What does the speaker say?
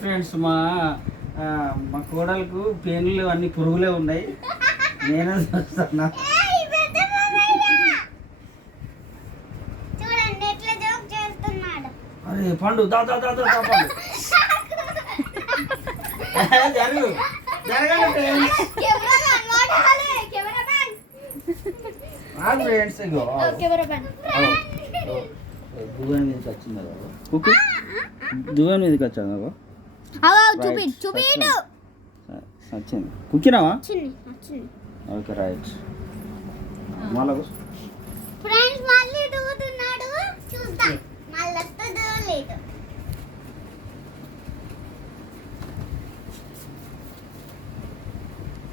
Friends మా కోడలకు పేర్లు అన్ని పురుగులే ఉన్నాయి. నేనే చూస్తున్నా. అరే పండు దా దా దా దా పండు జరుగు జరగండి ఫ్రెండ్స్. ఇగో దువ్వెన మీదకి వచ్చింది కుక్కు, దువ్వెన మీదకి వచ్చాను. వచ్చింది కుక్కినావా? Okay right. మళ్ళా ఫ్రెండ్స్ మళ్ళీ దూతున్నాడు, చూద్దాం మళ్ళీ వస్తుందో లేదో.